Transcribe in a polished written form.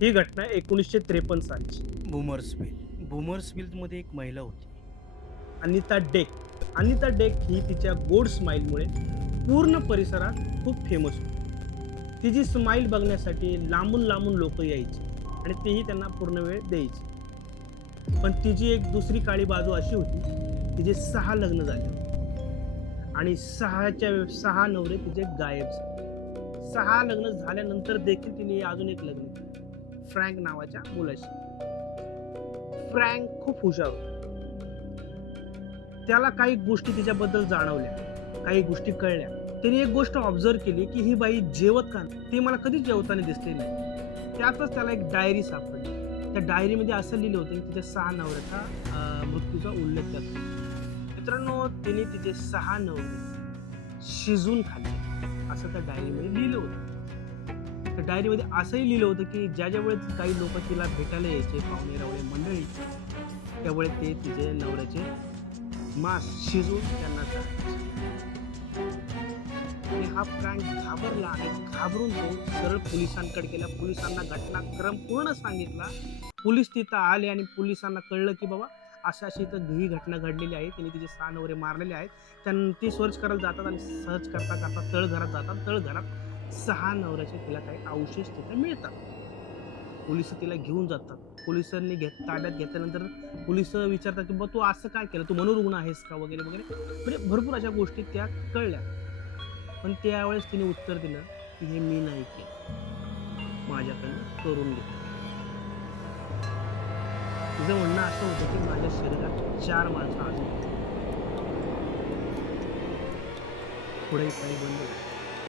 ही घटना 1953 सालची. Boomers mill. Boomers मिलमध्ये एक महिला होती. अनिता डेक. अनिता डेक ही तिच्या गोड स्माईलमुळे पूर्ण परिसरात खूप फेमस होती. तिची स्माईल बघण्यासाठी लांबून-लांबून लोकं यायची आणि तेही त्यांना पूर्ण वेळ द्यायची. पण तिची एक दुसरी काळी बाजू अशी होती, तिचे 6 लग्न झाले होते आणि 6 नवरे तिचे गायब झाले. 6 लग्न झाल्यानंतर देखील तिने अजून एक लग्न केलं. फ्रँक नावाच्या मुलाशी. फ्रँक खूप हुशार होता. त्याला काही गोष्टी तिच्याबद्दल जाणवल्या, काही गोष्टी कळल्या. त्याने एक गोष्ट ऑब्झर्व्ह केली, की ही बाई जेवत का नाही? ती मला कधीच जेवताना दिसली नाही. त्यातच त्याला एक डायरी सापडली. त्या डायरीमध्ये असं लिहिलं होतं, की तिच्या 6 नवऱ्याचा मृत्यूचा उल्लेख त्यात होता. मित्रांनो, तिने तिचे 6 नवरे शिजवून खाल्ले, असं त्या डायरीमध्ये लिहिलं होतं. त्या डायरीमध्ये असंही लिहिलं होतं, की ज्या वेळेस काही लोकं तिला भेटायला यायचे, पाहुणे-रावळे मंडळी, त्यावेळेस ते तिचे नवऱ्याचे मांस शिजवून त्यांना चारायचे. आणि हा फ्रँक घाबरला आणि घाबरून तो सरळ पोलिसांकडे गेला. पोलिसांना घटनाक्रम पूर्ण सांगितला. पोलीस तिथं आले आणि पोलिसांना कळलं, की बाबा अशी-अशी इथं ही घटना घडलेली आहे. तिने तिचे 6 नवरे मारलेले आहेत. ते सर्च करायला जातात आणि सर्च करता-करता तळघरात जातात. तळघरात 6 नवऱ्याचे तिला काही अवशेष तिथे मिळतात. पोलिस तिला घेऊन जातात. पोलिसांनी ताब्यात घेतल्यानंतर पोलिस विचारतात, की "बाबा तू असं काय केलं? तू मनोरुग्ण आहेस का?" वगैरे, वगैरे. म्हणजे भरपूर अशा गोष्टी त्या कळल्या. पण त्यावेळेस तिने उत्तर दिलं, की "हे मी नाही केलं. माझ्याकडनं करून घेतलं." तिचं म्हणणं असं होतं, की माझ्या शरीरात 4 माणसं अजून आहेत. पुढे काही बंद झालं.